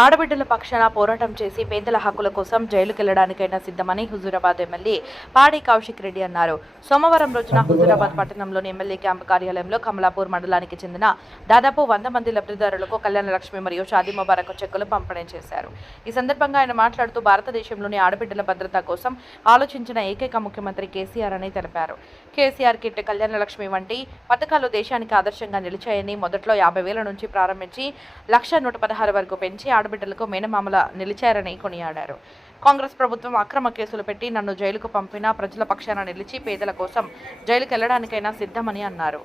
ఆడబిడ్డల పక్షాన పోరాటం చేసి పేదల హక్కుల కోసం జైలుకెళ్ళడానికైనా సిద్ధమని హుజూరాబాద్ ఎమ్మెల్యే పాడి కౌశిక్ రెడ్డి అన్నారు. సోమవారం రోజున హుజూరాబాద్ పట్టణంలోని ఎమ్మెల్యే క్యాంపు కార్యాలయంలో కమలాపూర్ మండలానికి చెందిన దాదాపు వంద మంది లబ్ధిదారులకు కళ్యాణ లక్ష్మి మరియు షాదీ ముబారక్ చెక్కులు పంపిణీ చేశారు. ఈ సందర్భంగా ఆయన మాట్లాడుతూ భారతదేశంలోని ఆడబిడ్డల భద్రత కోసం ఆలోచించిన ఏకైక ముఖ్యమంత్రి కేసీఆర్ అని తెలిపారు. కేసీఆర్ కిట్ కళ్యాణ లక్ష్మి వంటి పథకాలు దేశానికి ఆదర్శంగా నిలిచాయని మొదట్లో యాభై వేల నుంచి ప్రారంభించి లక్ష నూట పదహారు వరకు పెంచి ఆడబిడ్డలకు మేనమామల నిలిచారని కొనియాడారు. కాంగ్రెస్ ప్రభుత్వం అక్రమ కేసులు పెట్టి నన్ను జైలుకు పంపినా ప్రజల పక్షాన నిలిచి పేదల కోసం జైలుకు వెళ్ళడానికైనా సిద్ధమని అన్నారు.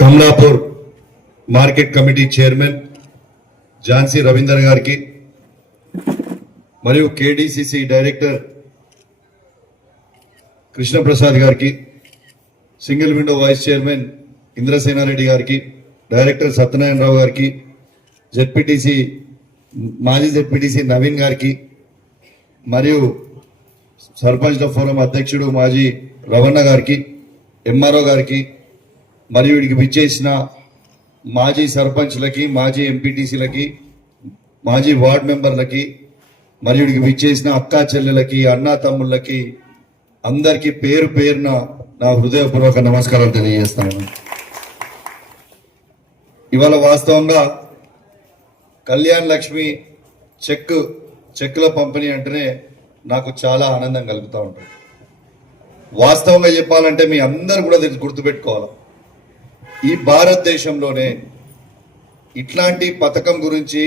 Kamalapur market committee chairman Jhansi Ravinder గారికి మరియు కేడిసిసి డైరెక్టర్ కృష్ణప్రసాద్ గారికి single window vice chairman Indrasena Reddy గారికి డైరెక్టర్ సత్యనారాయణరావు గారికి జెడ్పీటీసీ మాజీ జెడ్పీటీసీ నవీన్ గారికి మరియు సర్పంచ్ల ఫోరం అధ్యక్షుడు మాజీ రవణ గారికి ఎంఆర్ఓ గారికి మరియు వీడికి విచ్చేసిన మాజీ సర్పంచ్లకి మాజీ ఎంపీటీసీలకి మాజీ వార్డ్ మెంబర్లకి మరియు వీడికి విచ్చేసిన అక్కా చెల్లెలకి అన్నా తమ్ముళ్ళకి అందరికీ పేరు పేరున నా హృదయపూర్వక నమస్కారాలు తెలియజేస్తాను. ఇవాళ వాస్తవంగా కళ్యాణ్ లక్ష్మి చెక్ చెక్కుల పంపిణీ అంటేనే నాకు చాలా ఆనందం కలుగుతూ ఉంటుంది. వాస్తవంగా చెప్పాలంటే మీ అందరు కూడా దీన్ని గుర్తుపెట్టుకోవాలి? ఈ భారతదేశంలోనే ఇట్లాంటి పథకం గురించి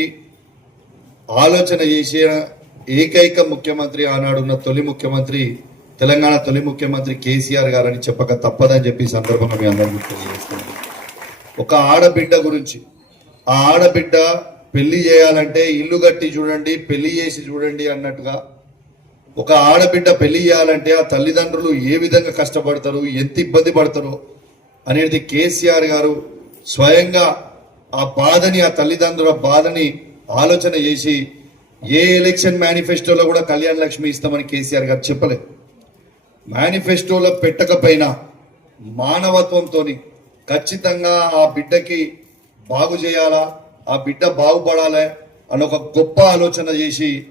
ఆలోచన చేసిన ఏకైక ముఖ్యమంత్రి ఆనాడున్న తొలి ముఖ్యమంత్రి తెలంగాణ తొలి ముఖ్యమంత్రి కేసీఆర్ గారని చెప్పక తప్పదని చెప్పి సందర్భంగా మీ అందరికీ తెలియజేస్తున్నాను. ఒక ఆడబిడ్డ గురించి ఆ ఆడబిడ్డ పెళ్ళి చేయాలంటే ఇల్లు కట్టి చూడండి పెళ్ళి చేసి చూడండి అన్నట్టుగా ఒక ఆడబిడ్డ పెళ్ళి చేయాలంటే ఆ తల్లిదండ్రులు ఏ విధంగా కష్టపడతారు ఎంత ఇబ్బంది పడతారో అనేది కేసీఆర్ గారు స్వయంగా ఆ బాధని ఆ తల్లిదండ్రుల బాధని ఆలోచన చేసి ఏ ఎలక్షన్ మేనిఫెస్టోలో కూడా కళ్యాణ లక్ష్మి ఇస్తామని కేసీఆర్ గారు చెప్పలేదు. మేనిఫెస్టోలో పెట్టకపోయినా మానవత్వంతో ఖచ్చితంగా ఆ బిడ్డకి బాగు చేయాలా? ఆ బిడ్డ బాగుపడాలి అని ఒక గొప్ప ఆలోచన చేసి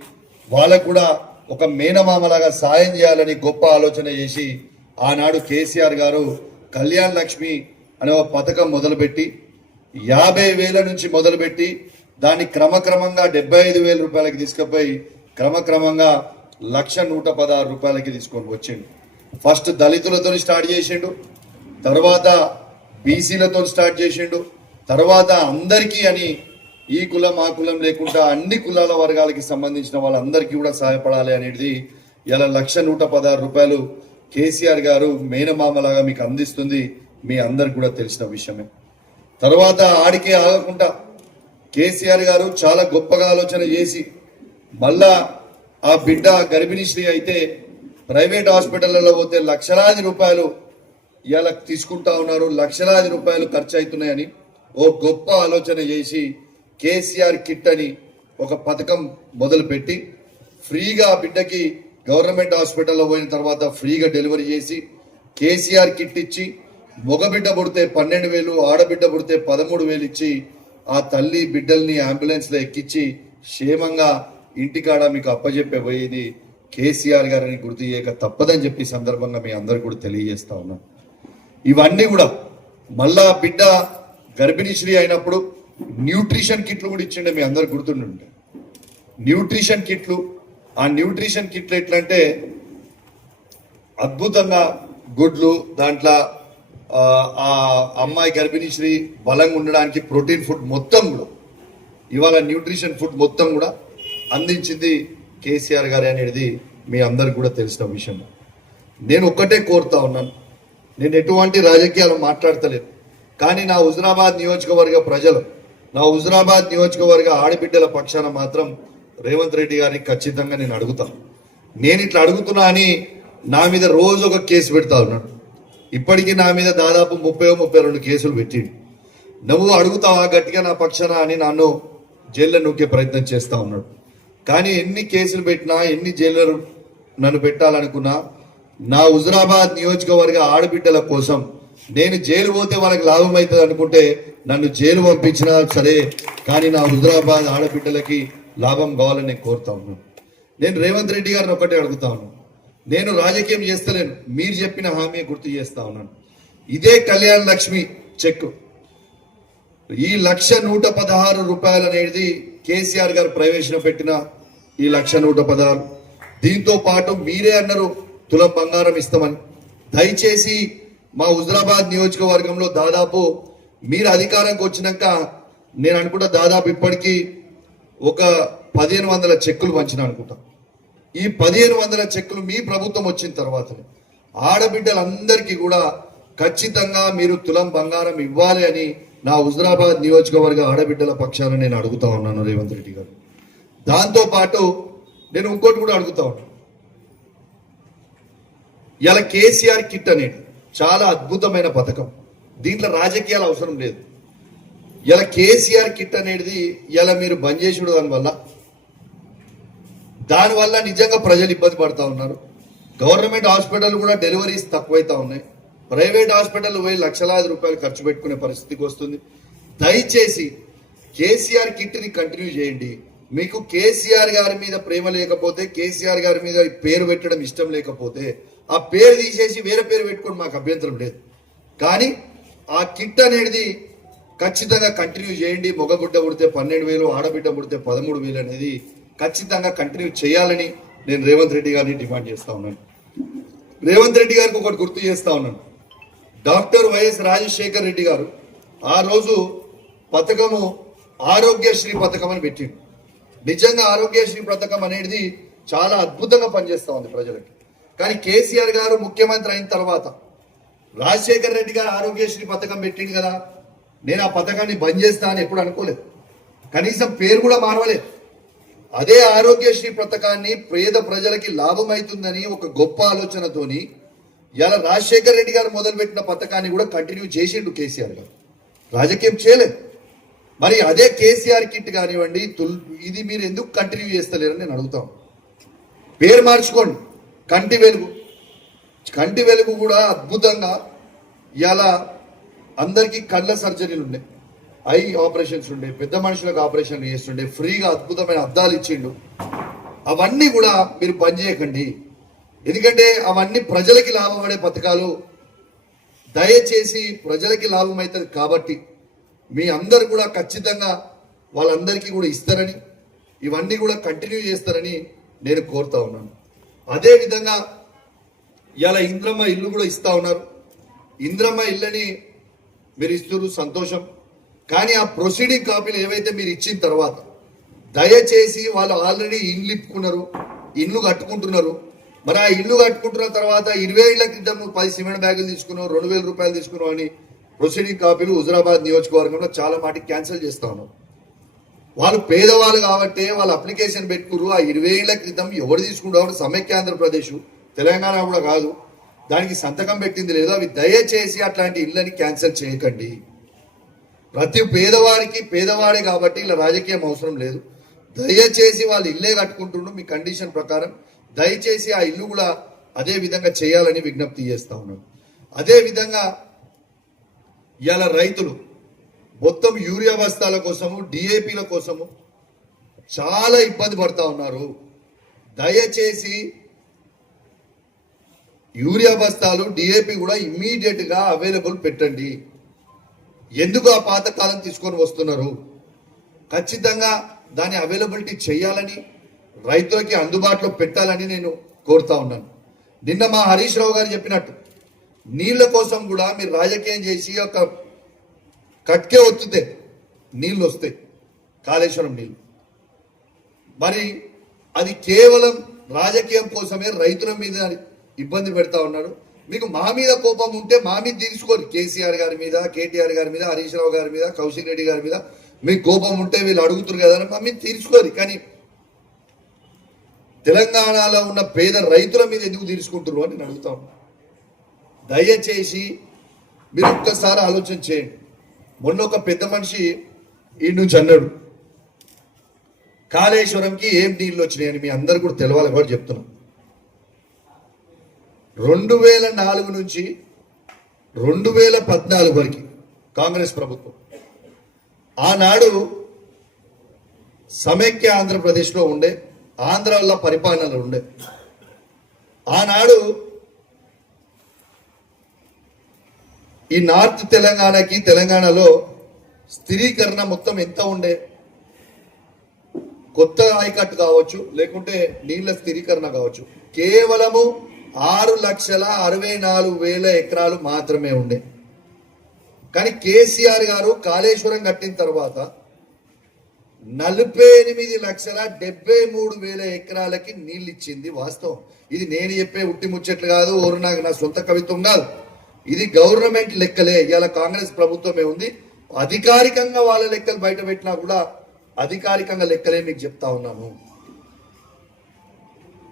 వాళ్ళకు కూడా ఒక మేనమామలాగా సాయం చేయాలని గొప్ప ఆలోచన చేసి ఆనాడు కేసీఆర్ గారు కళ్యాణ్ లక్ష్మి అనే ఒక పథకం మొదలుపెట్టి యాభై వేల నుంచి మొదలుపెట్టి దాన్ని క్రమక్రమంగా డెబ్బై ఐదు వేల రూపాయలకి తీసుకుపోయి క్రమక్రమంగా లక్ష నూట పదహారు రూపాయలకి తీసుకొని వచ్చిండు. ఫస్ట్ దళితులతో స్టార్ట్ చేసిండు. తర్వాత బీసీలతో స్టార్ట్ చేసిండు. తర్వాత అందరికీ అని ఈ కులం ఆ కులం లేకుండా అన్ని కులాల వర్గాలకి సంబంధించిన వాళ్ళందరికీ కూడా సహాయపడాలి అనేది ఇలా లక్ష నూట పదహారు రూపాయలు కేసీఆర్ గారు మేనమామలాగా మీకు అందిస్తుంది. మీ అందరికి కూడా తెలిసిన విషయమే. తర్వాత ఆడికే ఆగకుండా కేసీఆర్ గారు చాలా గొప్పగా ఆలోచన చేసి మళ్ళా ఆ బిడ్డ గర్భిణీ స్త్రీ అయితే ప్రైవేట్ హాస్పిటల్లో పోతే లక్షలాది రూపాయలు ఇలా తీసుకుంటా ఉన్నారు. లక్షలాది రూపాయలు ఖర్చు అవుతున్నాయని ఓ గొప్ప ఆలోచన చేసి కేసీఆర్ కిట్ అని ఒక పథకం మొదలుపెట్టి ఫ్రీగా ఆ బిడ్డకి గవర్నమెంట్ హాస్పిటల్లో పోయిన తర్వాత ఫ్రీగా డెలివరీ చేసి కేసీఆర్ కిట్ ఇచ్చి మగబిడ్డ పుడితే పన్నెండు వేలు ఆడబిడ్డ పుడితే పదమూడు వేలు ఇచ్చి ఆ తల్లి బిడ్డల్ని అంబులెన్స్లో ఎక్కించి క్షేమంగా ఇంటికాడ మీకు అప్పజెప్పే పోయేది కేసీఆర్ గారిని గుర్తు చేయక తప్పదని చెప్పి సందర్భంగా మీ అందరు కూడా తెలియజేస్తా ఉన్నాను ఇవన్నీ కూడా మళ్ళా బిడ్డ గర్భిణీ శ్రీ అయినప్పుడు న్యూట్రిషన్ కిట్లు కూడా ఇచ్చిండే మీ అందరు గుర్తుండే న్యూట్రిషన్ కిట్లు ఆ న్యూట్రిషన్ కిట్లు ఎట్లంటే అద్భుతంగా గుడ్లు దాంట్లో ఆ, అమ్మాయి గర్భిణీ శ్రీ బలంగా ఉండడానికి ప్రోటీన్ ఫుడ్ మొత్తం కూడా ఇవాళ న్యూట్రిషన్ ఫుడ్ మొత్తం కూడా అందించింది కేసీఆర్ గారు అనేది మీ అందరికి కూడా తెలిసిన విషయం. నేను ఒక్కటే కోరుతా ఉన్నాను. నేను ఎటువంటి రాజకీయాలు మాట్లాడతలేదు. కానీ నా హుజరాబాద్ నియోజకవర్గ ప్రజలు నా హుజరాబాద్ నియోజకవర్గ ఆడబిడ్డల పక్షాన మాత్రం రేవంత్ రెడ్డి గారిని ఖచ్చితంగా నేను అడుగుతాను నేను ఇట్లా అడుగుతున్నా అని నా మీద రోజు ఒక కేసు పెడతా ఉన్నాడు. ఇప్పటికీ నా మీద దాదాపు ముప్పై ముప్పై రెండు కేసులు పెట్టిండు. నువ్వు అడుగుతావా గట్టిగా నా పక్షాన అని నన్ను జైల్లో నూకే ప్రయత్నం చేస్తా ఉన్నాడు. కానీ ఎన్ని కేసులు పెట్టినా ఎన్ని జైలు నన్ను పెట్టాలనుకున్నా నా హుజరాబాద్ నియోజకవర్గ ఆడబిడ్డల కోసం నేను జైలు పోతే వాళ్ళకి లాభం అవుతుంది అనుకుంటే నన్ను జైలు పంపించినా సరే కానీ నా హుజరాబాద్ ఆడబిడ్డలకి లాభం కావాలని నేను కోరుతా ఉన్నాను. నేను రేవంత్ రెడ్డి గారిని ఒకటే అడుగుతా ఉన్నాను. నేను రాజకీయం చేస్తలేను. మీరు చెప్పిన హామీ గుర్తు చేస్తా ఉన్నాను. ఇదే కళ్యాణ్ లక్ష్మి చెక్ ఈ లక్ష నూట పదహారు రూపాయలు అనేది కేసీఆర్ గారు ప్రవేశపెట్టిన ఈ లక్ష నూట పదహారు. దీంతో పాటు మీరే అన్నారు తులం బంగారం ఇస్తామని. దయచేసి మా హుజరాబాద్ నియోజకవర్గంలో దాదాపు మీరు అధికారంకి వచ్చినాక నేను అనుకుంటా దాదాపు ఇప్పటికీ ఒక పదిహేను వందల చెక్కులు పంచిన అనుకుంటా. ఈ పదిహేను వందల చెక్కులు మీ ప్రభుత్వం వచ్చిన తర్వాతనే. ఆడబిడ్డలందరికీ కూడా ఖచ్చితంగా మీరు తులం బంగారం ఇవ్వాలి అని నా హుజరాబాద్ నియోజకవర్గ ఆడబిడ్డల పక్షాన నేను అడుగుతా ఉన్నాను రేవంత్ రెడ్డి గారు. దాంతో పాటు నేను ఇంకోటి కూడా అడుగుతా ఉన్నాను. ఇలా కేసీఆర్ కిట్ అనేది చాలా అద్భుతమైన పథకం. దీంట్లో రాజకీయాలు అవసరం లేదు. ఇలా కేసీఆర్ కిట్ అనేది ఇలా మీరు బంద్ చేసుడు దానివల్ల దానివల్ల నిజంగా ప్రజలు ఇబ్బంది పడుతూ ఉన్నారు. గవర్నమెంట్ హాస్పిటల్ కూడా డెలివరీస్ తక్కువైతా ఉన్నాయి. ప్రైవేట్ హాస్పిటల్ పోయి లక్షలాది రూపాయలు ఖర్చు పెట్టుకునే పరిస్థితికి వస్తుంది. దయచేసి కేసీఆర్ కిట్ని కంటిన్యూ చేయండి. మీకు కేసీఆర్ గారి మీద ప్రేమ లేకపోతే కేసీఆర్ గారి మీద పేరు పెట్టడం ఇష్టం లేకపోతే ఆ పేరు తీసేసి వేరే పేరు పెట్టుకోవడం మాకు అభ్యంతరం లేదు. కానీ ఆ కిట్ అనేది ఖచ్చితంగా కంటిన్యూ చేయండి. మొగగుడ్డ పుడితే పన్నెండు వేలు ఆడబిడ్డ పుడితే పదమూడు వేలు అనేది ఖచ్చితంగా కంటిన్యూ చేయాలని నేను రేవంత్ రెడ్డి గారిని డిమాండ్ చేస్తా ఉన్నాను. రేవంత్ రెడ్డి గారికి ఒకటి గుర్తు చేస్తా ఉన్నాను. డాక్టర్ వైఎస్ రాజశేఖర్ రెడ్డి గారు ఆ రోజు పథకము ఆరోగ్యశ్రీ పథకం అని పెట్టిండు. నిజంగా ఆరోగ్యశ్రీ పథకం అనేది చాలా అద్భుతంగా పనిచేస్తా ఉంది ప్రజలకి. కానీ కేసీఆర్ గారు ముఖ్యమంత్రి అయిన తర్వాత రాజశేఖర్ రెడ్డి గారు ఆరోగ్యశ్రీ పథకం పెట్టిండు కదా నేను ఆ పథకాన్ని బంద్ చేస్తా అని ఎప్పుడు అనుకోలేదు. కనీసం పేరు కూడా మారవలేదు. అదే ఆరోగ్యశ్రీ పథకాన్ని పేద ప్రజలకి లాభమైతుందని ఒక గొప్ప ఆలోచనతోని ఇలా రాజశేఖర్ రెడ్డి గారు మొదలుపెట్టిన పథకాన్ని కూడా కంటిన్యూ చేసిండు కేసీఆర్ గారు. రాజకీయం చేయలేదు. మరి అదే కేసీఆర్ కిట్ కానివ్వండి తుల్ ఇది మీరు ఎందుకు కంటిన్యూ చేస్తలేరని నేను అడుగుతాను పేరు మార్చుకోండి. కంటి వెలుగు. కంటి వెలుగు కూడా అద్భుతంగా ఇలా అందరికీ కళ్ళ సర్జరీలు ఉండే. ఐ ఆపరేషన్స్ ఉండే పెద్ద మనుషులకు ఆపరేషన్ చేస్తుండే ఫ్రీగా అద్భుతమైన అద్దాలు ఇచ్చిండు. అవన్నీ కూడా మీరు పనిచేయకండి చేయకండి. ఎందుకంటే అవన్నీ ప్రజలకి లాభపడే పథకాలు. దయచేసి ప్రజలకి లాభం అవుతుంది కాబట్టి. మీ అందరు కూడా ఖచ్చితంగా వాళ్ళందరికీ కూడా ఇస్తారని ఇవన్నీ కూడా కంటిన్యూ చేస్తారని నేను కోరుతా ఉన్నాను. అదేవిధంగా ఇలా ఇంద్రమ్మ ఇల్లు కూడా ఇస్తా ఉన్నారు. ఇంద్రమ్మ ఇల్లని మీరు ఇస్తున్నారు సంతోషం. కానీ ఆ ప్రొసీడింగ్ కాపీలు ఏవైతే మీరు ఇచ్చిన తర్వాత దయచేసి వాళ్ళు ఆల్రెడీ ఇండ్లు ఇప్పుకున్నారు ఇండ్లు కట్టుకుంటున్నారు. మరి ఆ ఇల్లు కట్టుకుంటున్న తర్వాత ఇరవై ఏళ్ళ క్రితం పది సిమెంట్ బ్యాగులు తీసుకున్నావు రెండు వేల రూపాయలు తీసుకున్నావు అని ప్రొసీడింగ్ కాపీలు హుజరాబాద్ నియోజకవర్గంలో చాలా మాటికి క్యాన్సిల్ చేస్తా ఉన్నావు వాళ్ళు పేదవాళ్ళు కాబట్టి వాళ్ళు అప్లికేషన్ పెట్టుకురు ఆ ఇరవై ఏళ్ళ క్రితం ఎవరు తీసుకుంటారు? సమైక్య ఆంధ్రప్రదేశ్ తెలంగాణ కూడా కాదు. దానికి సంతకం పెట్టింది లేదు. అవి దయచేసి అట్లాంటి ఇళ్ళని క్యాన్సిల్ చేయకండి. ప్రతి పేదవాడికి పేదవాడే కాబట్టి ఇలా రాజకీయం అవసరం లేదు. దయచేసి వాళ్ళు ఇల్లే కట్టుకుంటుండ్రు మీ కండిషన్ ప్రకారం. దయచేసి ఆ ఇల్లు కూడా అదే విధంగా చేయాలని విజ్ఞప్తి చేస్తా ఉన్నాను. అదే విధంగా ఇవాళ రైతులు మొత్తం యూరియా బస్తాల కోసము డిఏపిల కోసము చాలా ఇబ్బంది పడతా ఉన్నారు. దయచేసి యూరియా బస్తాలు డిఏపి కూడా ఇమ్మీడియట్గా అవైలబుల్ పెట్టండి. ఎందుకు ఆ పాతకాలం తీసుకొని వస్తున్నారు? ఖచ్చితంగా దాని అవైలబిలిటీ చేయాలని రైతులకి అందుబాటులో పెట్టాలని నేను కోరుతా ఉన్నాను. నిన్న మా హరీష్ రావు గారు చెప్పినట్టు నీళ్ళ కోసం కూడా మీరు రాజకీయం చేసి ఒక కట్కే ఒత్తితే నీళ్ళు వస్తాయి. కాళేశ్వరం నీళ్ళు. మరి అది కేవలం రాజకీయం కోసమే రైతుల మీద ఇబ్బంది పెడతా ఉన్నాడు. మీకు మా మీద కోపం ఉంటే మా మీద తీసుకోరు కేసీఆర్ గారి మీద కేటీఆర్ గారి మీద హరీష్ రావు గారి మీద కౌశిక్ రెడ్డి గారి మీద మీకు కోపం ఉంటే వీళ్ళు అడుగుతున్నారు కదా అని మా మీద తీర్చుకోరు. కానీ తెలంగాణలో ఉన్న పేద రైతుల మీద ఎందుకు తీర్చుకుంటున్నారు అని నేను అడుగుతా దయచేసి మీరు ఒక్కసారి ఆలోచన చేయండి. మొన్న ఒక పెద్ద మనిషి ఈ నుంచి అన్నాడు కాళేశ్వరంకి ఏం నీళ్ళు వచ్చినాయని మీ అందరు కూడా తెలవాలి కూడా చెప్తున్నాం. రెండు వేల నాలుగు నుంచి రెండు వేల పద్నాలుగు వరకు కాంగ్రెస్ ప్రభుత్వం. ఆనాడు సమైక్య ఆంధ్రప్రదేశ్లో ఉండే ఆంధ్రాలో పరిపాలనలు ఉండే. ఆనాడు ఈ నార్త్ తెలంగాణకి తెలంగాణలో స్థిరీకరణ మొత్తం ఎంత ఉండే? కొత్త ఆయకట్టు కావచ్చు లేకుంటే నీళ్ళ స్థిరీకరణ కావచ్చు. కేవలము ఆరు లక్షల అరవై నాలుగు వేల ఎకరాలు మాత్రమే ఉండే. కానీ కేసీఆర్ గారు కాళేశ్వరం కట్టిన తర్వాత నలభై ఎనిమిది లక్షల డెబ్బై మూడు వేల ఎకరాలకి నీళ్ళు ఇచ్చింది వాస్తవం. ఇది నేను చెప్పే ఉట్టి ముచ్చట్లు కాదు ఓరు నాకు నా సొంత కవిత్వం కాదు. ఇది గవర్నమెంట్ లెక్కలే. ఇవాళ కాంగ్రెస్ ప్రభుత్వమే ఉంది. అధికారికంగా వాళ్ళ లెక్కలు బయట పెట్టినా కూడా అధికారికంగా లెక్కలే మీకు చెప్తా ఉన్నాను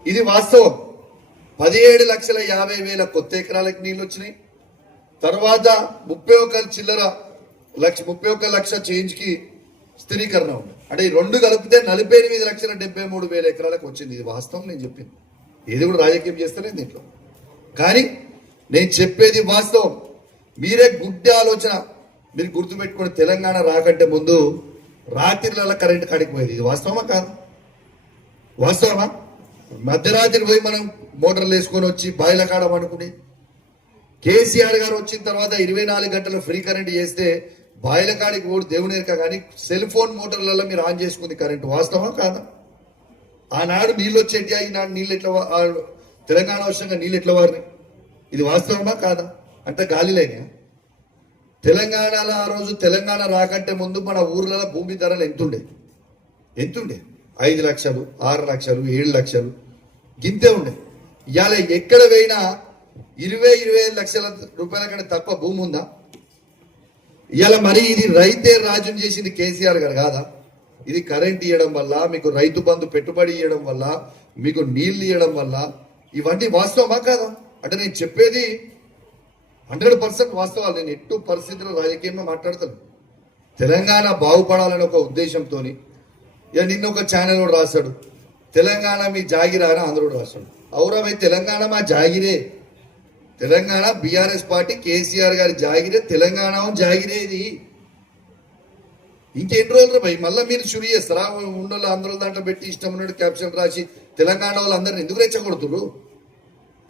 ఇది వాస్తవం. పదిహేడు లక్షల యాభై వేల కొత్త ఎకరాలకు నీళ్ళు వచ్చినాయి. తర్వాత ముప్పై ఒక్క చిల్లర లక్ష ముప్పై ఒక్క లక్ష చేంజ్కి స్థిరీకరణ ఉంది. అంటే ఈ రెండు కలిపితే నలభై ఎనిమిది లక్షల డెబ్బై మూడు వేల ఎకరాలకు వచ్చింది. ఇది వాస్తవం నేను చెప్పింది. ఏది కూడా రాజకీయం చేస్తలేదు దీంట్లో. కానీ నేను చెప్పేది వాస్తవం. మీరే గుడ్డి ఆలోచన. మీరు గుర్తుపెట్టుకుని తెలంగాణ రాకంటే ముందు రాత్రిలలో కరెంట్ కాడికి పోయేది. ఇది వాస్తవమా కాదు? వాస్తవమా? మధ్యరాత్రి పోయి మనం మోటార్లు వేసుకొని వచ్చి బాయిల కాడ పడుకుని కేసీఆర్ గారు వచ్చిన తర్వాత ఇరవై నాలుగు గంటలు ఫ్రీ కరెంట్ చేస్తే బాయిల కాడికి ఓడి దేవుని ఎరక కానీ సెల్ ఫోన్ మోటార్లలో మీరు ఆన్ చేసుకుంది కరెంట్. వాస్తవమా కాదా? ఆనాడు నీళ్ళు వచ్చేటి ఈనాడు నీళ్ళు ఎట్లా తెలంగాణ వర్షంగా నీళ్ళు ఎట్లా వారినాయి? ఇది వాస్తవమా కాదా? అంటే గాలిలేనే. తెలంగాణలో ఆ రోజు తెలంగాణ రాకంటే ముందు మన ఊర్లలో భూమి ధరలు ఎంతుండే? ఎంతుండే? ఐదు లక్షలు ఆరు లక్షలు ఏడు లక్షలు. గింతే ఉండే. ఇవాళ ఎక్కడ పోయినా ఇరవై ఇరవై ఐదు లక్షల రూపాయల కంటే తక్కువ భూమి ఉందా? ఇవాళ మరి ఇది రైతే రాజ్యం చేసింది కేసీఆర్ గారు కాదా? ఇది కరెంట్ ఇవ్వడం వల్ల మీకు రైతు బంధు పెట్టుబడి ఇవ్వడం వల్ల మీకు నీళ్ళు ఇవ్వడం వల్ల ఇవన్నీ వాస్తవమా కాదా? అంటే నేను చెప్పేది హండ్రెడ్ పర్సెంట్ వాస్తవాలు. నేను ఎట్టు పరిస్థితుల్లో రాజకీయంగా మాట్లాడతాను. తెలంగాణ బాగుపడాలని ఒక ఉద్దేశంతో ఇక నిన్న ఒక ఛానల్ కూడా రాశాడు. తెలంగాణ మీ జాగిరా అని ఆంధ్రుడు రాశాడు. అవురవై తెలంగాణ మా జాగిరే. తెలంగాణ బీఆర్ఎస్ పార్టీ కేసీఆర్ గారి జాగిరే తెలంగాణ జాగిరేది ఇంకెన్ని రోజులు భయ్ మళ్ళీ మీరు షురు చేస్తారా? ఉండలు అందరూ దాంట్లో పెట్టి ఇష్టం ఉన్నట్టు క్యాప్షన్ రాసి తెలంగాణ వాళ్ళు అందరిని ఎందుకు రెచ్చగొడుతున్నారు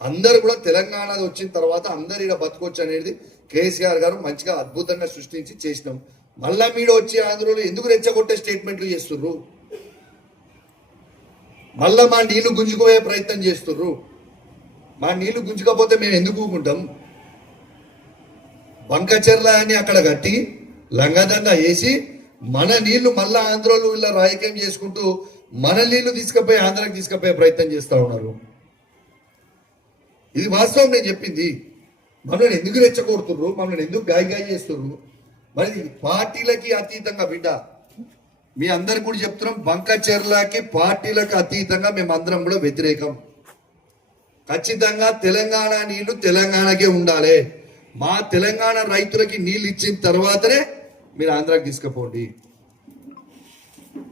అందరు కూడా తెలంగాణ వచ్చిన తర్వాత అందరు ఇక్కడ బతుకొచ్చు అనేది కేసీఆర్ గారు మంచిగా అద్భుతంగా సృష్టించి చేసినాం. మళ్ళా మీరు వచ్చి ఆంధ్రలో ఎందుకు రెచ్చగొట్టే స్టేట్మెంట్లు చేస్తుర్రు? మళ్ళా మా నీళ్ళు గుంజుకోయే ప్రయత్నం చేస్తుర్రు. మా నీళ్ళు గుంజుకపోతే మేము ఎందుకు ఊకుంటాం? బంకచెర్ల అని అక్కడ కట్టి లంగదండ వేసి మన నీళ్ళు మళ్ళా ఆంధ్రలో ఇలా రాజకీయం చేసుకుంటూ మన నీళ్ళు తీసుకుపోయి ఆంధ్రాకి తీసుకుపోయే ప్రయత్నం చేస్తూ ఉన్నారు. ఇది వాస్తవం నేను చెప్పింది. మనల్ని ఎందుకు రెచ్చగొడుతుర్రు? మనల్ని ఎందుకు గాయ గాయ చేస్తుర్రు? మరి పార్టీలకి అతీతంగా బిడ్డ. మీ అందరికి కూడా చెప్తున్నాం బంకచెర్లకి పార్టీలకు అతీతంగా మేమందరం కూడా వ్యతిరేకం. ఖచ్చితంగా తెలంగాణ నీళ్ళు తెలంగాణకే ఉండాలి. మా తెలంగాణ రైతులకి నీళ్ళు ఇచ్చిన తర్వాతనే మీరు ఆంధ్రాకి తీసుకుపోండి.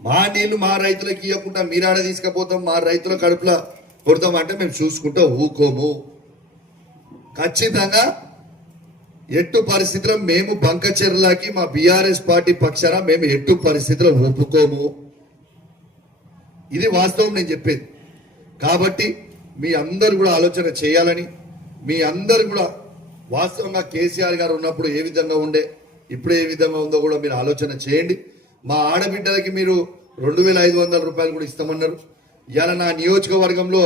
మా నీళ్ళు మా రైతులకి ఇవ్వకుండా మీరాడ తీసుకుపోతాం మా రైతుల కడుపులో కొడతాం అంటే మేము చూసుకుంటా ఊకోము. ఖచ్చితంగా ఎట్టు పరిస్థితిలో మేము బంకచెర్లకి మా బీఆర్ఎస్ పార్టీ పక్షాన మేము ఎట్టు పరిస్థితిలో ఒప్పుకోము? ఇది వాస్తవం నేను చెప్పేది. కాబట్టి మీ అందరు కూడా ఆలోచన చేయాలని మీ అందరు కూడా వాస్తవంగా కేసీఆర్ గారు ఉన్నప్పుడు ఏ విధంగా ఉండే ఇప్పుడు ఏ విధంగా ఉందో కూడా మీరు ఆలోచన చేయండి. మా ఆడబిడ్డలకి మీరు రెండు వేల ఐదు వందల రూపాయలు కూడా ఇస్తామన్నారు. ఇవాళ నా నియోజకవర్గంలో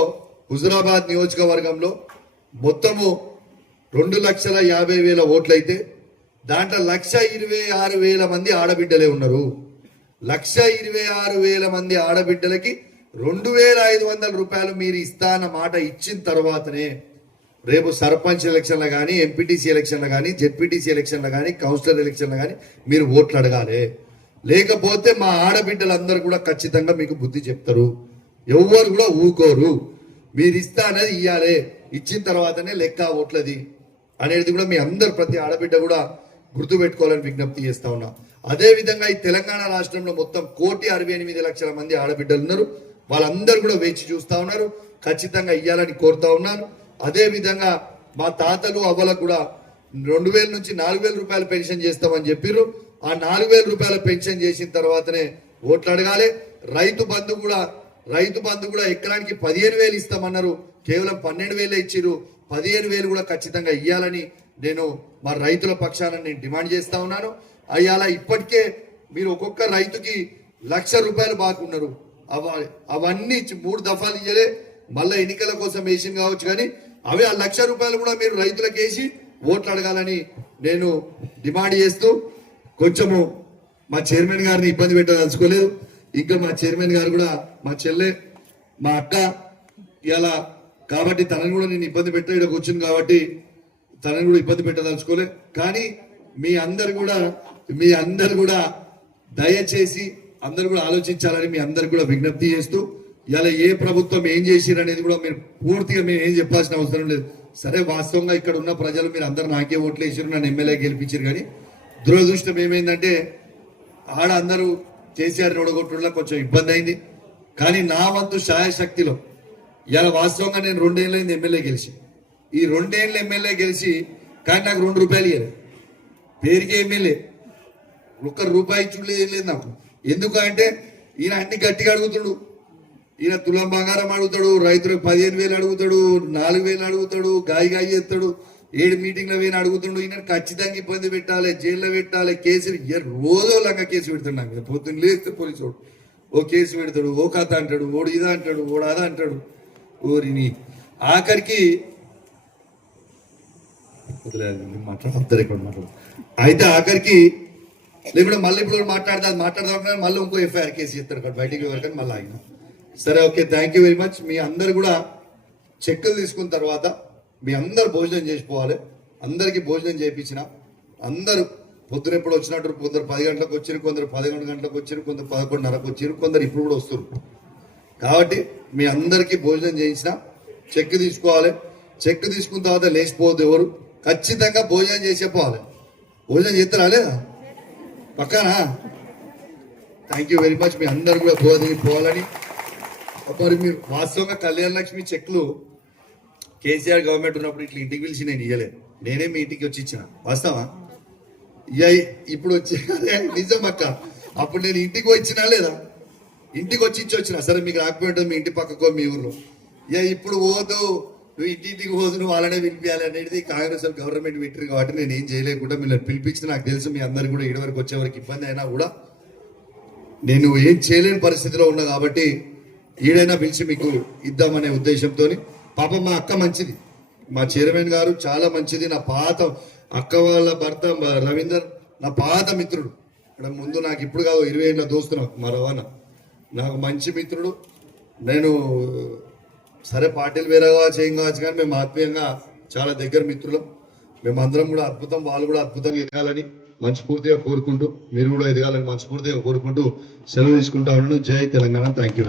హుజురాబాద్ నియోజకవర్గంలో మొత్తము రెండు లక్షల యాభై వేల ఓట్లయితే దాంట్లో లక్ష ఇరవై ఆరు వేల మంది ఆడబిడ్డలే ఉన్నారు. లక్ష ఇరవై ఆరు వేల మంది ఆడబిడ్డలకి రెండు వేల ఐదు వందల రూపాయలు మీరు ఇస్తా అన్న మాట ఇచ్చిన తర్వాతనే రేపు సర్పంచ్ ఎలక్షన్లు కానీ ఎంపీటీసీ ఎలక్షన్లు కానీ జెడ్పీటీసీ ఎలక్షన్లు కానీ కౌన్సిలర్ ఎలక్షన్లు కానీ మీరు ఓట్లు అడగాలి. లేకపోతే మా ఆడబిడ్డలందరూ కూడా ఖచ్చితంగా మీకు బుద్ధి చెప్తారు. ఎవ్వరు కూడా ఊకోరు. మీరు ఇస్తా అనేది ఇచ్చిన తర్వాతనే లెక్క ఓట్లది. అనేది కూడా మీ అందరు ప్రతి ఆడబిడ్డ కూడా గుర్తు పెట్టుకోవాలని విజ్ఞప్తి చేస్తా ఉన్నా. అదేవిధంగా ఈ తెలంగాణ రాష్ట్రంలో మొత్తం కోటి అరవై ఎనిమిది లక్షల మంది ఆడబిడ్డలు ఉన్నారు. వాళ్ళందరూ కూడా వేచి చూస్తా ఉన్నారు. ఖచ్చితంగా ఇయ్యాలని కోరుతా ఉన్నారు అదేవిధంగా మా తాతలు అవ్వలకు కూడా రెండు వేల నుంచి నాలుగు వేల రూపాయలు పెన్షన్ చేస్తామని చెప్పిర్రు. ఆ నాలుగు వేల రూపాయల పెన్షన్ చేసిన తర్వాతనే ఓట్లు అడగాలి. రైతు బంధు కూడా రైతు బంధు కూడా ఎకరానికి పదిహేను వేలు ఇస్తామన్నారు. కేవలం పన్నెండు వేలే ఇచ్చిర్రు. పదిహేను వేలు కూడా ఖచ్చితంగా ఇవ్వాలని నేను మా రైతుల పక్షాన నేను డిమాండ్ చేస్తా ఉన్నాను. అయ్యాల ఇప్పటికే మీరు ఒక్కొక్క రైతుకి లక్ష రూపాయలు బాకున్నారు. అవ- అవన్నీ మూడు దఫాలు ఇయ్యలే. మళ్ళీ ఎన్నికల కోసం వేసింది కావచ్చు కానీ అవి ఆ లక్ష రూపాయలు కూడా మీరు రైతులకు వేసి ఓట్లు అడగాలని నేను డిమాండ్ చేస్తూ కొంచెము మా చైర్మన్ గారిని ఇబ్బంది పెట్టదలుచుకోలేదు. ఇంకా మా చైర్మన్ గారు కూడా మా చెల్లె మా అక్క ఇలా కాబట్టి తనని కూడా నేను ఇబ్బంది పెట్టా ఇక్కడ కూర్చుని కాబట్టి తనని కూడా ఇబ్బంది పెట్టదలుచుకోలే. కానీ మీ అందరు కూడా మీ అందరు కూడా దయచేసి అందరు కూడా ఆలోచించాలని మీ అందరు కూడా విజ్ఞప్తి చేస్తూ ఇలా ఏ ప్రభుత్వం ఏం చేసిరు అనేది కూడా మీరు పూర్తిగా మేము ఏం చెప్పాల్సిన అవసరం లేదు. సరే వాస్తవంగా ఇక్కడ ఉన్న ప్రజలు మీరు అందరు నాకే ఓట్లు వేసారు నన్ను ఎమ్మెల్యే గెలిపించారు కానీ దురదృష్టం ఏమైందంటే ఆడ అందరూ కేసీఆర్ ఓడగొట్టులో కొంచెం ఇబ్బంది అయింది. కానీ నా వంతు శాయశక్తిలో ఇలా వాస్తవంగా నేను రెండేళ్ళైంది ఎమ్మెల్యే గెలిచి. ఈ రెండేళ్ళు ఎమ్మెల్యే గెలిచి కానీ నాకు రెండు రూపాయలు ఇవ్వలేదు పేరుకే ఎమ్మెల్యే. ఒక్క రూపాయి చూడలేదు నాకు. నాకు ఎందుకంటే ఈయన అన్ని గట్టిగా అడుగుతాడు. ఈయన తులం బంగారం అడుగుతాడు రైతులకు పదిహేను వేలు అడుగుతాడు నాలుగు వేలు అడుగుతాడు గాయి గాయి చేస్తాడు. ఏడు మీటింగ్లో పోయిన అడుగుతుండు ఈయన ఖచ్చితంగా ఇబ్బంది పెట్టాలి జైల్లో పెట్టాలి కేసులు ఏ రోజు లంగా కేసు పెడుతున్నాం కదా పొద్దున్న లేస్తే పోలీసు వాడు. ఓ కేసు పెడతాడు ఓ కథ అంటాడు ఓడు ఇదా అంటాడు ఓడు అదా అంటాడు. ఓరిని ఆఖరికి మాట్లాడతారు ఇక్కడ మాట్లాడు అయితే ఆఖరికి లేకుంటే మళ్ళీ ఇప్పుడు మాట్లాడదా మాట్లాడదాం మళ్ళీ ఇంకో ఎఫ్ఐఆర్ కేసు చేస్తారు కదా బయటికి ఎవరికని మళ్ళీ ఆయన సరే okay thank you very much. మీ అందరు కూడా చెక్కులు తీసుకున్న తర్వాత మీ అందరు భోజనం చేసిపోవాలి అందరికీ భోజనం చేయించిన. అందరూ పొద్దున ఎప్పుడు వచ్చినట్టు కొందరు పది గంటలకు వచ్చారు కొందరు పదకొండు గంటలకు వచ్చారు కొందరు పదకొండున్నరకు వచ్చారు కొందరు ఇప్పుడు కూడా వస్తారు కాబట్టి మీ అందరికీ భోజనం చేయించిన చెక్ తీసుకోవాలి. చెక్ తీసుకున్న తర్వాత లేచిపోవద్దు ఎవరు. ఖచ్చితంగా భోజనం చేసే పోవాలి భోజనం చేస్తారా లేదా? పక్కనా? థ్యాంక్ యూ వెరీ మచ్ మీ అందరు కూడా భోజనం పోవాలని. మరి మీరు వాస్తవంగా కళ్యాణ లక్ష్మి చెక్లు కేసీఆర్ గవర్నమెంట్ ఉన్నప్పుడు ఇట్లా ఇంటికి పిలిచి నేను ఇయ్యలేదు నేనే మీ ఇంటికి వచ్చి ఇచ్చిన. వస్తావా ఇయ్య ఇప్పుడు వచ్చి అదే నిజం అక్క. అప్పుడు నేను ఇంటికి వచ్చినా లేదా? ఇంటికి వచ్చి ఇచ్చి వచ్చిన. సరే మీకు రాకపోయింటుంది మీ ఇంటి పక్కకో మీ ఊర్లో. ఇక ఇప్పుడు పోదు. నువ్వు ఇంటింటికి పోదు నువ్వు వాళ్ళనే పిలిపించాలి అనేది కాంగ్రెస్ గవర్నమెంట్ పెట్టారు కాబట్టి నేను ఏం చేయలేకుండా మిమ్మల్ని పిలిపించిన నాకు తెలుసు మీ అందరు కూడా ఇక్కడి వరకు వచ్చే వరకు ఇబ్బంది అయినా కూడా నేను ఏం చేయలేని పరిస్థితిలో ఉన్నా కాబట్టి ఈడైనా పిలిచి మీకు ఇద్దామనే ఉద్దేశంతో పాపం మా అక్క మంచిది. మా చైర్మన్ గారు చాలా మంచిది. నా పాత అక్క వాళ్ళ భర్త రవీందర్ నా పాత మిత్రుడు. ఇక్కడ ముందు నాకు ఇప్పుడు కాదు ఇరవై ఏళ్ళ దోస్తు నాకు మా రవాణా. నాకు మంచి మిత్రుడు. నేను సరే పార్టీలు వేరే కావచ్చు ఏం కావచ్చు కానీ మేము ఆత్మీయంగా చాలా దగ్గర మిత్రులం. మేమందరం కూడా అద్భుతం వాళ్ళు కూడా అద్భుతంగా ఎదగాలని మనస్ఫూర్తిగా కోరుకుంటూ మీరు కూడా ఎదగాలని మనస్ఫూర్తిగా కోరుకుంటూ సెలవు తీసుకుంటా ఉన్నాను జై తెలంగాణ. Thank you